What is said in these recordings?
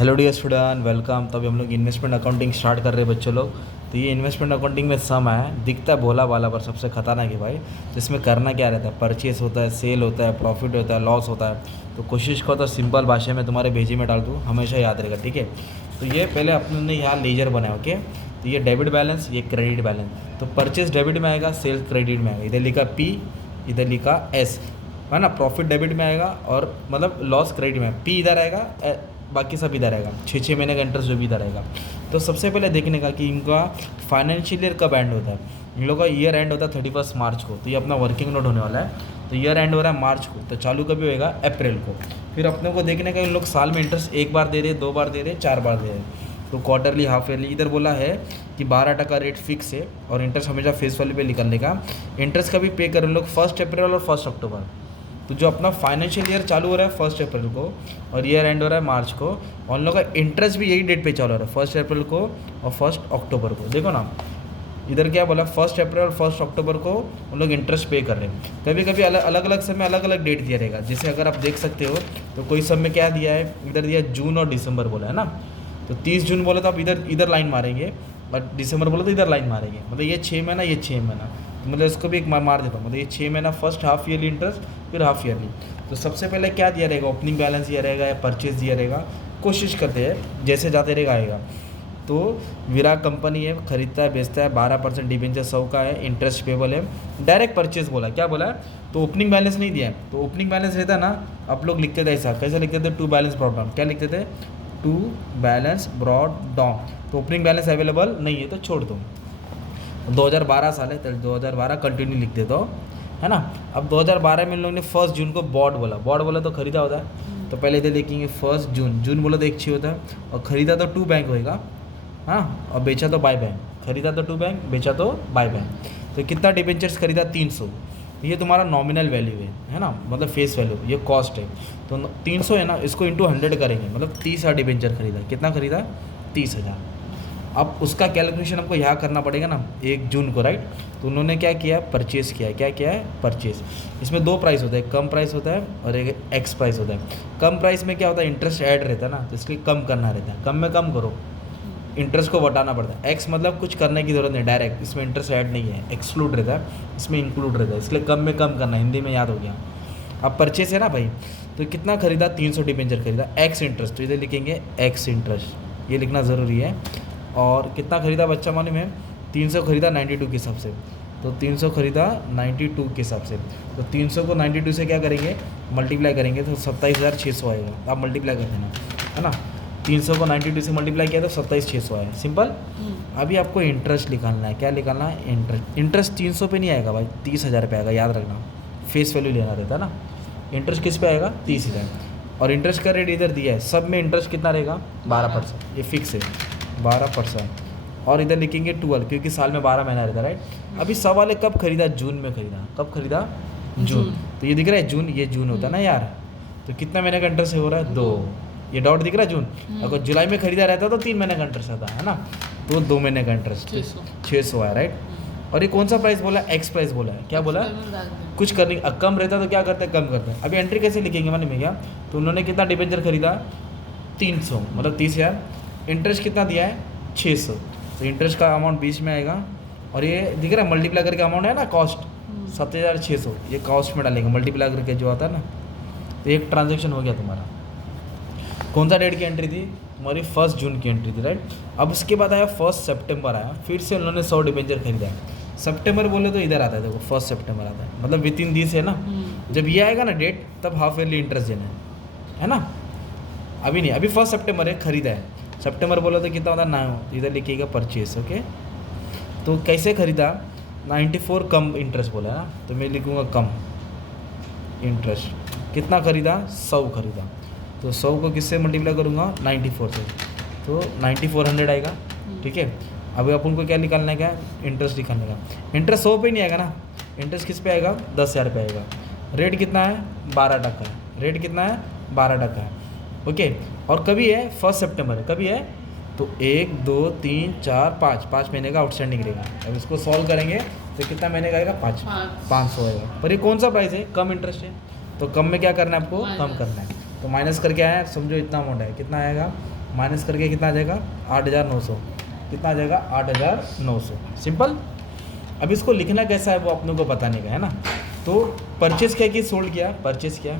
Hello dear student, welcome. तो अभी हम लोग इन्वेस्टमेंट अकाउंटिंग स्टार्ट कर रहे हैं बच्चों लोग। तो ये इन्वेस्टमेंट अकाउंटिंग में सम है, दिखता है भोला वाला पर सबसे खतरनाक है भाई। तो इसमें करना क्या रहता है, परचेस होता है, सेल होता है, प्रॉफिट होता है, लॉस होता है। तो कोशिश करो तो सिंपल भाषा में तुम्हारे भेजी में डाल दूँ, हमेशा याद रहेगा, ठीक है। तो ये पहले अपने ने यहाँ लेजर बनाया, ओके। तो ये डेबिट बैलेंस, ये क्रेडिट बैलेंस। तो परचेस डेबिट में आएगा, सेल्स क्रेडिट में आएगा। इधर लिखा पी, इधर लिखा एस, है ना। प्रॉफिट डेबिट में आएगा और मतलब लॉस क्रेडिट में, पी इधर आएगा, बाकी सब इधर आएगा। 6 महीने का इंटरेस्ट जो भी इधर आएगा। तो सबसे पहले देखने का कि इनका फाइनेंशियल ईयर कब एंड होता है। इन लोगों का ईयर एंड होता है 31 मार्च को। तो ये अपना वर्किंग नोट होने वाला है। तो ईयर एंड हो रहा है मार्च को, तो चालू कभी होएगा अप्रैल को। फिर अपने को देखने का इन लोग साल में इंटरेस्ट एक बार दे रहे, 2 बार दे रहे, 4 बार दे रहे। तो क्वार्टरली, हाफ ईयरली। इधर बोला है कि 12% रेट फिक्स है और इंटरेस्ट हमेशा फेस वैल्यू पे निकलने का। इंटरेस्ट कभी पे करें लोग 1 अप्रैल और 1 अक्टूबर। तो जो अपना फाइनेंशियल ईयर चालू हो रहा है 1 अप्रैल को और ईयर एंड हो रहा है मार्च को, और उन लोग का इंटरेस्ट भी यही डेट पे चालू हो रहा है, 1 अप्रैल को और 1 अक्टूबर को। देखो ना, इधर क्या बोला, 1 अप्रैल और 1 अक्टूबर को उन लोग इंटरेस्ट पे कर रहे हैं। कभी कभी अलग अलग समय अलग अलग डेट दिया रहेगा। जैसे अगर आप देख सकते हो तो कोई सब में क्या दिया है, इधर दिया जून और दिसंबर बोला है ना। तो 30 जून बोला तो आप इधर इधर लाइन मारेंगे, और दिसंबर बोला तो इधर लाइन मारेंगे। मतलब ये 6 महीना, ये 6 महीना, तो मतलब इसको भी एक मार देता हूँ। मतलब ये 6 महीना फर्स्ट हाफ ईयरली इंटरेस्ट, फिर हाफ ईयरली। तो सबसे पहले क्या दिया रहेगा, ओपनिंग बैलेंस दिया रहेगा या परचेज दिया रहेगा। कोशिश करते हैं जैसे जाते रहेगा आएगा। तो विराट कंपनी है, खरीदता है, बेचता है, 12% डिबेंचर 100 का है, इंटरेस्ट पेबल है। डायरेक्ट परचेज बोला, क्या बोला है, तो ओपनिंग बैलेंस नहीं दिया है। तो ओपनिंग बैलेंस रहता है ना, आप लोग लिखते थे ऐसा, कैसे लिखते थे, टू बैलेंस ब्रॉड डाउन। क्या लिखते थे, टू बैलेंस ब्रॉड डाउन। तो ओपनिंग बैलेंस अवेलेबल नहीं है तो छोड़ दो। 2012 साल है तो 2012 कंटिन्यू लिख देता हो, है ना। अब 2012 में इन लोगों ने 1 जून को बॉड बोला। बॉड बोला तो खरीदा होता है। तो पहले इधर लिखेंगे 1 जून। जून बोला तो एक 6 होता है, और खरीदा तो 2 बैंक होएगा, हाँ, और बेचा तो बाय बैंक। खरीदा तो 2 बैंक, बेचा तो बाय बैंक। तो कितना डिबेंचर्स खरीदा, 300। ये तुम्हारा नॉमिनल वैल्यू है ना, मतलब फेस वैल्यू, ये कॉस्ट है। तो 300 है ना, इसको इंटू 100 करेंगे, मतलब 30,000 डिबेंचर खरीदा। कितना खरीदा, 30,000। अब उसका कैलकुलेशन हमको यहाँ करना पड़ेगा ना, 1 जून को, राइट। तो उन्होंने क्या किया, परचेस किया। क्या किया है, परचेस। इसमें 2 प्राइस होता है, कम प्राइस होता है और एक एक्स प्राइस होता है। कम प्राइस में क्या होता है, इंटरेस्ट ऐड रहता है ना, तो इसलिए कम करना रहता है। कम में कम करो, इंटरेस्ट को बटाना पड़ता है। एक्स मतलब कुछ करने की जरूरत नहीं, डायरेक्ट इसमें इंटरेस्ट ऐड नहीं है, एक्सक्लूड रहता है, इसमें इंक्लूड रहता है, इसलिए कम में कम करना, हिंदी में याद हो गया। अब परचेस है ना भाई, तो कितना खरीदा, 300 डिबेंचर खरीदा, एक्स इंटरेस्ट। तो इधर लिखेंगे एक्स इंटरेस्ट, ये लिखना ज़रूरी है। और कितना खरीदा बच्चा, मालूम है, 300 खरीदा 92 के हिसाब से। तो 300 खरीदा 92 के हिसाब से। तो 300 को 92 से क्या करेंगे, मल्टीप्लाई करेंगे तो 27,600 आएगा। आप मल्टीप्लाई कर देना, है ना। 300 को 92 से मल्टीप्लाई किया तो 27,600 आया, सिंपल। अभी आपको इंटरेस्ट निकालना है। क्या निकालना है, इंटरेस्ट। इंटरेस्ट 300 पे नहीं आएगा भाई, 30,000 पे आएगा, याद रखना। फेस वैल्यू लेना रहता है ना। इंटरेस्ट किस पे आएगा, 30,000। और इंटरेस्ट का रेट इधर दिया है, सब में इंटरेस्ट कितना रहेगा, 12%, ये फिक्स है 12%। और इधर लिखेंगे 12, क्योंकि साल में 12 महीना रहता है, राइट। अभी सवाल है कब खरीदा, जून में खरीदा। कब खरीदा, जून। तो ये दिख रहा है जून, ये जून होता है ना यार। तो कितना महीने का इंटरेस्ट हो रहा है, 2। ये डॉट दिख रहा है जून। अगर जुलाई में खरीदा रहता तो 3 महीने का इंटरेस्ट आता है ना। तो 2 महीने का इंटरेस्ट 600 है, राइट। और ये कौन सा प्राइस बोला, एक्स प्राइस बोला है। क्या बोला, कुछ करने कम रहता तो क्या करते हैं, कम करते हैं। अभी एंट्री कैसे लिखेंगे मालूम है क्या, तो उन्होंने कितना डिबेंचर खरीदा, 300, मतलब 30,000। इंटरेस्ट कितना दिया है, 600। तो इंटरेस्ट का अमाउंट बीच में आएगा, और ये दिख रहा है मल्टीप्लाई करके अमाउंट है ना, कॉस्ट 7,600, ये कॉस्ट में डालेंगे मल्टीप्लाई करके जो आता है ना। तो एक ट्रांजेक्शन हो गया तुम्हारा। कौन सा डेट की एंट्री थी, हमारी 1 जून की एंट्री थी, राइट। अब उसके बाद आया 1 सितंबर आया, फिर से उन्होंने 100 डिबेंचर खरीदा है। सितंबर बोले तो इधर आता है, देखो 1 सितंबर आता है, मतलब विद इन दिस है ना। जब ये आएगा ना डेट, तब हाफ ईयरली इंटरेस्ट देना है ना। अभी नहीं, अभी 1 सितंबर है, खरीदा है। सितंबर बोला तो कितना होता है, 9, इधर लिखिएगा परचेस, ओके। तो कैसे खरीदा, 94 कम इंटरेस्ट बोला है ना, तो मैं लिखूँगा कम इंटरेस्ट। कितना खरीदा, 100 खरीदा। तो 100 को किससे मल्टीप्लाई करूँगा, 94 से, तो 9400 आएगा, ठीक है। अभी अपन को क्या निकालना है, क्या इंटरेस्ट निकालने का। इंटरेस्ट 100 पे नहीं आएगा ना, इंटरेस्ट किस पे आएगा, 10,000 पे आएगा। रेट कितना है, 12% है। रेट कितना है, 12% है, ओके। और कभी है 1 सितंबर है, कभी है, तो 1 2 3 4 5 महीने का आउटस्टैंडिंग रहेगा। अब इसको सॉल्व करेंगे तो कितना महीने का आएगा, 500 आएगा। पर ये कौन सा प्राइस है, कम इंटरेस्ट है, तो कम में क्या करना है आपको, कम करना है। तो माइनस करके आया, समझो इतना अमाउंट है, कितना आएगा, माइनस करके कितना आ जाएगा 8,900, कितना आ जाएगा 8,900, सिंपल। अब इसको लिखना कैसा है वो अपने को बताने का है ना। तो परचेस क्या किया, सोल्ड किया, परचेस किया,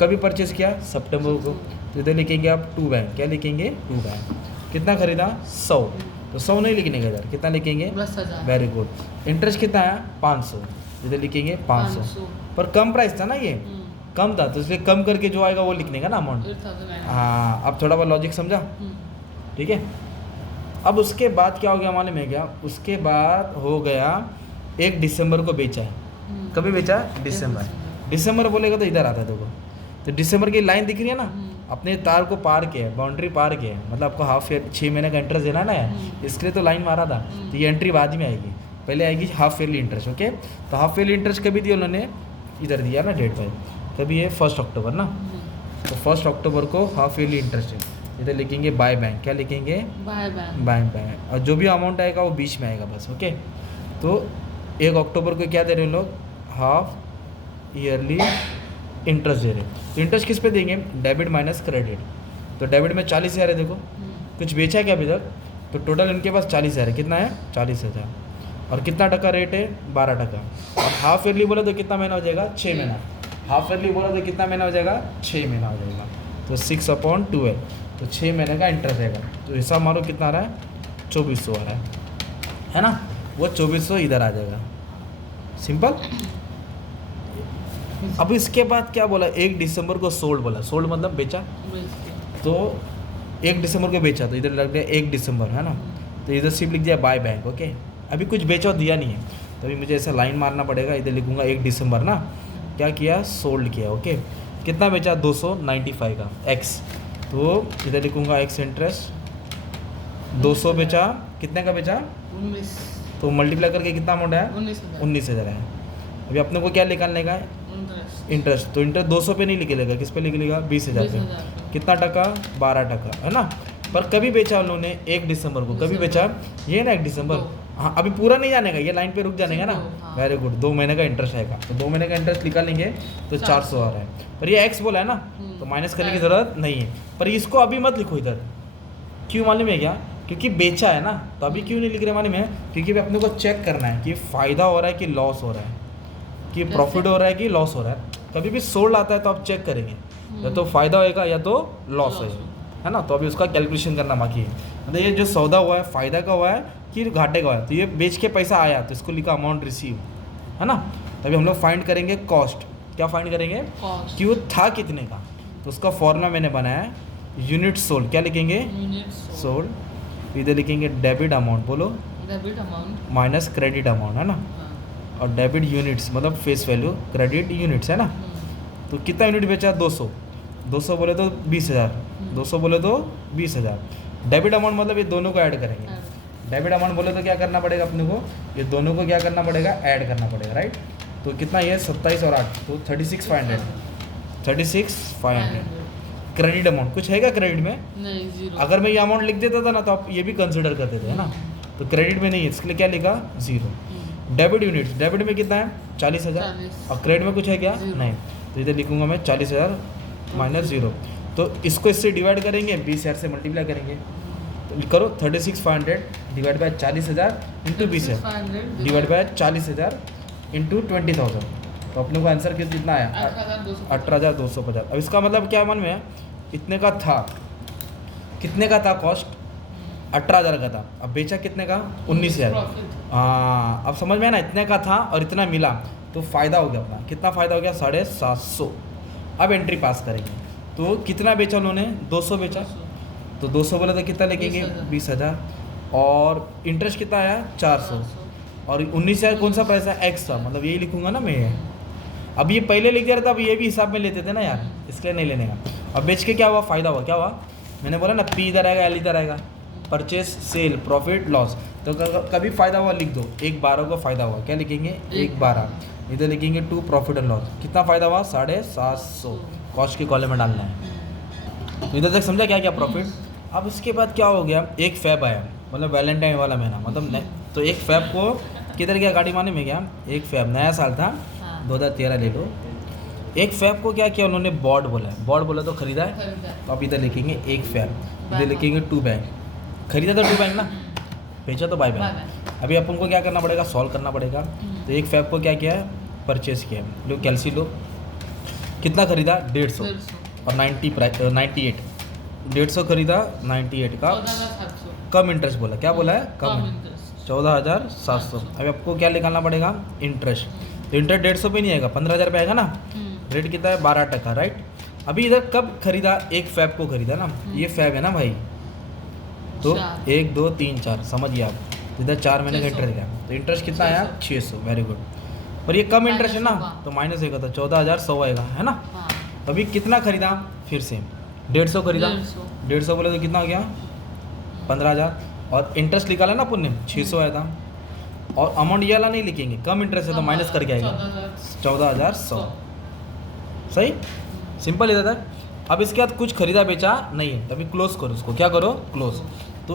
कभी परचेस किया सितंबर को, तो इधर लिखेंगे आप 2 बैंक, क्या लिखेंगे 2 बैंक, कितना खरीदा 100, तो 100 नहीं लिखने का इधर, कितना लिखेंगे, वेरी गुड। इंटरेस्ट कितना है 500, इधर लिखेंगे 500, पर कम प्राइस था ना ये, कम था तो इसलिए कम करके जो आएगा वो लिखने का ना अमाउंट। हाँ, अब थोड़ा बहुत लॉजिक समझा, ठीक है। अब उसके बाद क्या हो गया मालूम है क्या, उसके बाद हो गया 1 दिसंबर को बेचा है, कभी बेचा, दिसंबर बोलेगा तो इधर आता है देखो, तो दिसंबर की लाइन दिख रही है ना, अपने तार को पार किया है, बाउंड्री पार किया है, मतलब आपको हाफ ईयर 6 महीने का इंटरेस्ट देना है ना, इसके लिए तो लाइन मारा था, तो ये एंट्री बाद में आएगी, पहले आएगी हाफ ईयरली इंटरेस्ट, ओके। तो हाफ ईयरली इंटरेस्ट कभी दिया उन्होंने, इधर दिया ना डेट पर, कभी ये 1 अक्टूबर ना, तो 1 अक्टूबर को हाफ ईयरली इंटरेस्ट है, इधर लिखेंगे बाय बैंक, क्या लिखेंगे, बाय बैंक, और जो भी अमाउंट आएगा वो बीच में आएगा बस, ओके। तो 1 अक्टूबर को क्या दे रहे हैं लोग, हाफ ईयरली इंटरेस्ट दे रहे हैं। तो इंटरेस्ट किस पे देंगे, डेबिट माइनस क्रेडिट, तो डेबिट में 40,000 है देखो, कुछ बेचा है क्या अभी तक, तो टोटल इनके पास 40,000 है, कितना है 40,000, और कितना टका रेट है 12%, और हाफ ईयरली बोले तो कितना महीना हो जाएगा 6 महीना, हाफ ईयरली बोला तो कितना महीना हो जाएगा 6 महीना हो जाएगा, तो 6/12, तो 6 महीने का इंटरेस्ट आएगा, तो हिसाब मारो कितना आ रहा है 2400 आ रहा है ना, वो 2400 इधर आ जाएगा, सिंपल। अब इसके बाद क्या बोला, 1 दिसंबर को सोल्ड बोला, सोल्ड मतलब बेचा, तो 1 दिसंबर को बेचा, तो इधर लग गया 1 दिसंबर है ना, तो इधर सिर्फ लिख दिया बाय बैंक, ओके। अभी कुछ बेचा और दिया नहीं है, तो अभी मुझे ऐसा लाइन मारना पड़ेगा, इधर लिखूंगा 1 दिसंबर ना, क्या किया, सोल्ड किया, ओके। कितना बेचा 295 का एक्स, तो इधर लिखूंगा एक्स इंटरेस्ट, 200 बेचा, कितने का बेचा 19, तो मल्टीप्लाई करके कितना अमाउंट है 19,000 है। अभी अपने को क्या निकालने का है, इंटरेस्ट, तो इंटरेस्ट 200 पे नहीं लिखेगा, किस पे लिखेगा 20,000 पे, कितना टका 12%, है ना। पर कभी बेचा उन्होंने 1 दिसंबर को, कभी बेचा ये ना 1 दिसंबर, हाँ अभी पूरा नहीं जाने का, ये लाइन पे रुक जाने का ना, वेरी गुड, 2 महीने का इंटरेस्ट आएगा, तो 2 महीने का इंटरेस्ट निकालेंगे तो 400 आ रहा है, पर ये एक्स बोला है ना, तो माइनस करने की ज़रूरत नहीं है, पर इसको अभी मत लिखो इधर, क्यों मालूम है क्या, क्योंकि बेचा है ना, तो अभी क्यों नहीं लिख रहे मालूम है, क्योंकि अभी अपने को चेक करना है कि फ़ायदा हो रहा है कि लॉस हो रहा है, कि प्रॉफिट हो रहा है कि लॉस हो रहा है। कभी भी सोल्ड आता है तो आप चेक करेंगे, या तो फ़ायदा होएगा या तो लॉस होएगा, है ना, तो अभी उसका कैलकुलेशन करना बाकी है, मतलब ये जो सौदा हुआ है फ़ायदा का हुआ है कि घाटे का हुआ है, तो ये बेच के पैसा आया तो इसको लिखा अमाउंट रिसीव, है ना। तभी हम लोग फाइंड करेंगे कॉस्ट, क्या फाइंड करेंगे, कि वो था कितने का, तो उसका फॉर्मूला मैंने बनाया है यूनिट सोल्ड, क्या लिखेंगे सोल्ड, इधर लिखेंगे डेबिट अमाउंट, बोलो debit amount minus credit amount, है ना, और डेबिट यूनिट्स मतलब फेस वैल्यू, क्रेडिट यूनिट्स, है ना। तो कितना यूनिट बेचा 200, 200 बोले तो 20,000, 200 बोले तो 20,000, डेबिट अमाउंट मतलब ये दोनों को ऐड करेंगे, डेबिट अमाउंट बोले तो क्या करना पड़ेगा अपने को, ये दोनों को क्या करना पड़ेगा, ऐड करना पड़ेगा, राइट। तो कितना ये 27 और 8, तो 36,500, क्रेडिट अमाउंट कुछ है क्या क्रेडिट में, नहीं, जीरो। अगर मैं ये अमाउंट लिख देता था ना तो आप ये भी कंसिडर करते थे, है ना, तो क्रेडिट में नहीं है, इसके लिए क्या लिखा 0। डेबिट यूनिट्स, डेबिट में कितना है 40,000, और क्रेडिट में कुछ है क्या, नहीं, तो इधर लिखूंगा मैं 40,000 माइनस 0, तो इसको इससे डिवाइड करेंगे, 20,000 से मल्टीप्लाई करेंगे, तो करो 36,500 divide by 40,000 into 20,000 divide by 40,000 into 20,000, तो अपने को आंसर कितना आया 18,250। अब इसका मतलब क्या मन में, इतने का था, कितने का था कॉस्ट 18,000 का था, अब बेचा कितने का 19,000, हाँ अब समझ में आया ना, इतने का था और इतना मिला तो फ़ायदा हो गया अपना, कितना फ़ायदा हो गया 750। अब एंट्री पास करेंगे, तो कितना बेचा उन्होंने 200 बेचा, तो 200 बोले तो कितना लिखेंगे 20,000, और इंटरेस्ट कितना आया 400, और 19,000 कौन सा प्राइस है एक्स था, मतलब यही लिखूंगा ना मैं, अब ये पहले लिख दिया था, अब ये भी हिसाब में लेते थे ना यार, इसके लिए नहीं लेने का। अब बेच के क्या हुआ, फ़ायदा हुआ, क्या हुआ, मैंने बोला ना पी इधर आएगा एल इधर आएगा, परचेस सेल प्रॉफिट लॉस, तो कभी फ़ायदा हुआ लिख दो, 1/12 को फ़ायदा हुआ, क्या लिखेंगे 1/12, इधर लिखेंगे 2 प्रॉफिट एंड लॉस, कितना फ़ायदा हुआ 750, कॉस्ट की कॉलम में डालना है, तो इधर तक समझा क्या क्या प्रॉफिट। अब उसके बाद क्या हो गया, 1 फ़ेब आया, मतलब वैलेंटाइन वाला महीना, मतलब तो 1 फ़ेब को किधर गया गाड़ी माने में गया, 1 फ़ेब नया साल था 2013 ले लो, 1 फ़ेब को क्या किया उन्होंने बॉन्ड बोला है, बॉन्ड बोला तो खरीदा है, तो आप इधर लिखेंगे 1 फ़ेब, इधर लिखेंगे टू बैंक, खरीदा तो टू बैंक ना, बेचा तो बाय बैंक। अभी अपन को क्या करना पड़ेगा, सॉल्व करना पड़ेगा। तो एक फैब को क्या किया है, परचेस किया है। लो कैलसी लो, कितना खरीदा 150 और 98, 150 खरीदा 98 का कम इंटरेस्ट बोला, क्या बोला है कम, 14,700। अभी आपको क्या निकालना पड़ेगा, इंटरेस्ट। तो इंटरेस्ट 150 पे नहीं आएगा, 15,000 पे आएगा ना। रेट कितना है 12%, राइट। अभी इधर कब खरीदा, एक फैब को खरीदा ना, ये फैब है ना भाई, तो 1 2 3 4 समझिए आप, इधर 4 महीने का इंटरेस्ट गया, तो इंटरेस्ट कितना आया 600, वेरी गुड। पर ये कम इंटरेस्ट है ना, तो माइनस होगा, तो 14,100 आएगा, है ना। अभी कितना खरीदा, फिर से 150 खरीदा, 150 बोले तो कितना हो गया 15,000, और इंटरेस्ट निकाला ना अपन ने 600 आया था, और अमाउंट ये वाला नहीं लिखेंगे, कम इंटरेस्ट है तो माइनस करके आएगा 14,100, सही, सिंपल इधर तक। अब इसके बाद कुछ खरीदा बेचा नहीं है, तभी क्लोज करो उसको, क्या करो क्लोज। तो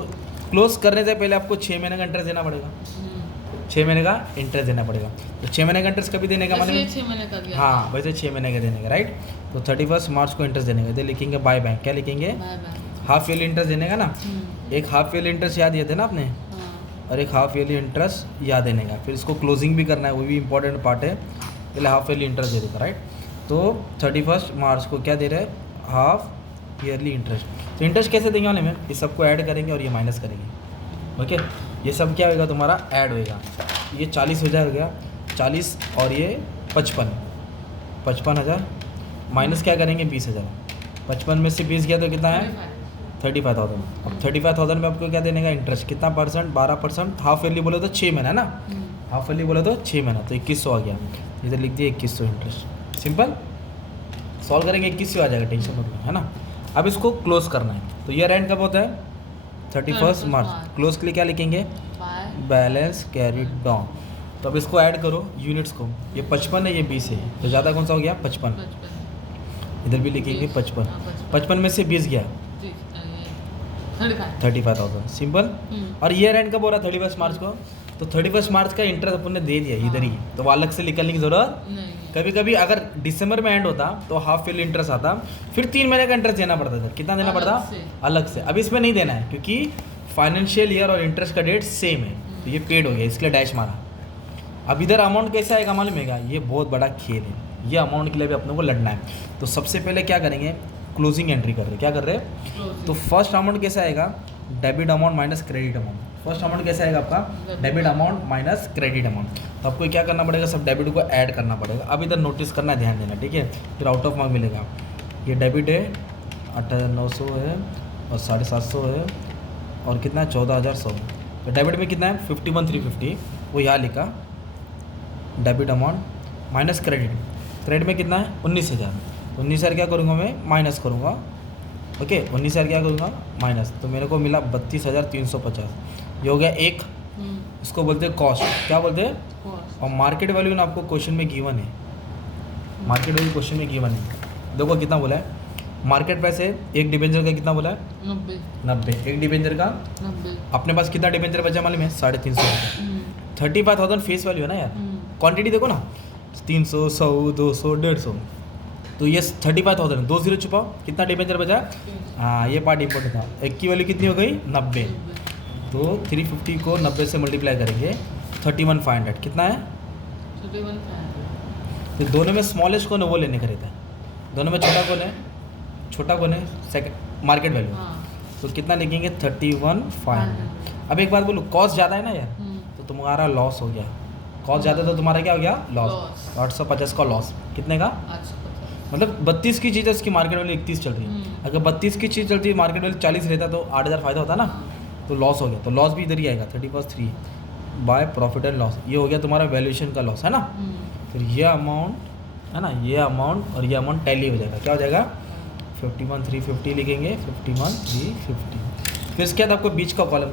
क्लोज करने से पहले आपको 6 महीने का इंटरेस्ट देना पड़ेगा, 6 महीने का इंटरेस्ट देना पड़ेगा। तो 6 महीने का इंटरेस्ट कभी देने का मतलब, 6 महीने का गया, हाँ वैसे 6 महीने का देने का, राइट। तो 31 मार्च को इंटरेस्ट देने का, इधर लिखेंगे बाय बैंक, क्या लिखेंगे हाफ ईयरली इंटरेस्ट देने का ना। एक हाफ ईयरली इंटरेस्ट याद दिए थे ना आपने, और एक हाफ ईयरली इंटरेस्ट याद देने का, फिर इसको क्लोजिंग भी करना है, वो भी इंपॉर्टेंट पार्ट है, पहले हाफ ईयरली इंटरेस्ट दे देगा, राइट। तो 31 मार्च को क्या दे रहे हैं, हाफ ईयरली इंटरेस्ट। तो इंटरेस्ट कैसे देंगे वाले में, ये सबको ऐड करेंगे और ये माइनस करेंगे, ओके। ये सब क्या होगा तुम्हारा ऐड होएगा, ये 40,000 हो गया, 40 और ये 55,000 माइनस क्या करेंगे 20,000, 55 में से 20 गया तो कितना है 35,000। अब 35,000 में आपको क्या देने का इंटरेस्ट, कितना परसेंट 12%, हाफ ईयरली बोले तो 6 महीना ना, हाफ ईयरली बोले तो 6 महीना, तो 2100 आ गया, इधर लिख दिए 2100 इंटरेस्ट। सिंपल सॉल्व करेंगे 2100 आ जाएगा, टेंशन मत लो, है ना। अब इसको क्लोज करना है, तो ईयर एंड कब होता है 31 मार्च, क्लोज के लिए क्या लिखेंगे बैलेंस कैरिड डाउन। तो अब इसको ऐड करो यूनिट्स को, ये 55 है ये 20 है, तो ज़्यादा कौन सा हो गया 55, इधर भी लिखेंगे 55, 55 में से 20 गया 35,000, सिंपल। और ईयर एंड कब हो रहा 31 मार्च को, तो 31 मार्च का इंटरेस्ट अपन ने दे दिया इधर ही, तो वो अलग से निकलने की ज़रूरत नहीं। कभी कभी अगर दिसंबर में एंड होता तो हाफ ईयरली इंटरेस्ट आता, फिर 3 महीने का इंटरेस्ट देना पड़ता था, कितना देना पड़ता अलग से। अब इसमें नहीं देना है क्योंकि फाइनेंशियल ईयर और इंटरेस्ट का डेट सेम है, तो ये पेड हो गया, इसलिए डैश मारा। अब इधर अमाउंट कैसे आएगा मालूम है क्या, ये बहुत बड़ा खेल है, ये अमाउंट के लिए भी अपने को लड़ना है। तो सबसे पहले क्या करेंगे, क्लोजिंग एंट्री कर रहे हैं, क्या कर रहे हैं, तो फर्स्ट अमाउंट कैसा आएगा, debit amount minus credit amount. First amount कैसा आएगा आपका, debit amount minus credit amount. तो आपको क्या करना पड़ेगा, सब डेबिट को ऐड करना पड़ेगा। अब इधर नोटिस करना है, ध्यान देना, ठीक है, फिर आउट ऑफ मार्क मिलेगा। ये डेबिट है 8,900 है और 750 है, और कितना है 14,100। तो डेबिट में कितना है 51,350, वो यहाँ लिखा debit amount minus credit. Credit में कितना है 19,000, 19,000 क्या करूँगा मैं माइनस करूँगा, ओके 19,000 क्या करूँगा माइनस, तो मेरे को मिला 32,350, ये हो गया एक। इसको बोलते हैं कॉस्ट, क्या बोलते हैं, और मार्केट वैल्यू ना आपको क्वेश्चन में गिवन है, मार्केट वैल्यू क्वेश्चन में गिवन है। देखो कितना बोला है, मार्केट प्राइस है एक डिबेंचर का, कितना बोला है 90, एक डिबेंचर का 90। अपने पास कितना डिबेंचर बचा मालूम है 350, 35,000 फेस वैल्यू है ना यार, क्वांटिटी देखो ना 300 100 200 150, तो ये 35,000, 2 जीरो छुपाओ, कितना डिबेंचर बचा, हाँ ये पार्ट इंपॉर्टेंट था। एक की वैल्यू कितनी हो गई 90, तो 350 को 90 से मल्टीप्लाई करेंगे 31,500, कितना है 31,500। तो दोनों में स्मॉलेस्ट कौन है वो लेने का रहता है, दोनों में छोटा कौन है, छोटा कौन है सेकंड मार्केट वैल्यू, तो कितना लिखेंगे 31,500। अब एक बात बोलूँ, कॉस्ट ज़्यादा है ना यार, तो तुम्हारा लॉस हो गया, कॉस्ट ज़्यादा तो तुम्हारा क्या हो गया लॉस, 850 का लॉस, कितने का, मतलब 32 की चीज़ है उसकी मार्केट वैल्यू 31 चल रही है, अगर 32 की चीज़ चलती है मार्केट वैल्यू 40 रहता तो 8,000 फायदा होता ना, तो लॉस हो गया, तो लॉस भी इधर ही आएगा 31,300 बाय प्रॉफिट एंड लॉस, ये हो गया तुम्हारा वैल्यूएशन का लॉस, है ना। फिर ये अमाउंट है ना, ये अमाउंट और ये अमाउंट टैली हो जाएगा, क्या हो जाएगा 51,350 लिखेंगे, 51,350। फिर इसके बाद आपको बीच का कॉलम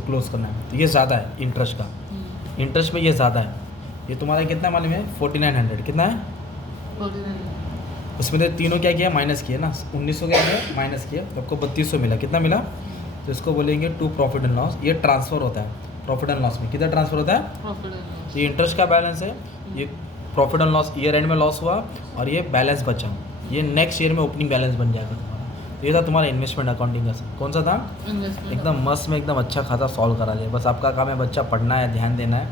क्लोज करना है, तो ये ज़्यादा है इंटरेस्ट का, इंटरेस्ट में ये ज़्यादा है, ये तुम्हारा कितना मालूम है 4,900, कितना है 49। उसमें तो तीनों क्या किया माइनस किया ना, 1900 क्या किया माइनस किया, तो आपको 3200 मिला, कितना मिला, तो इसको बोलेंगे टू प्रॉफिट एंड लॉस। ये ट्रांसफ़र होता है प्रॉफिट एंड लॉस में, किधर ट्रांसफ़र होता है प्रॉफिट एंड लॉस, ये इंटरेस्ट का बैलेंस है, ये profit and loss year and में लॉस हुआ और ये बैलेंस बचा, ये नेक्स्ट ईयर में ओपनिंग बैलेंस बन जाएगा तुम्हारा। तो ये था तुम्हारा इन्वेस्टमेंट अकाउंटिंग का कौन सा था, इन्वेस्टमेंट एकदम मस्त में एकदम अच्छा खाता सॉल्व करा दिया। बस आपका काम है बच्चा पढ़ना है, ध्यान देना है,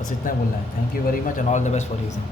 बस इतना ही बोलना है। Thank you very much and all the best for using.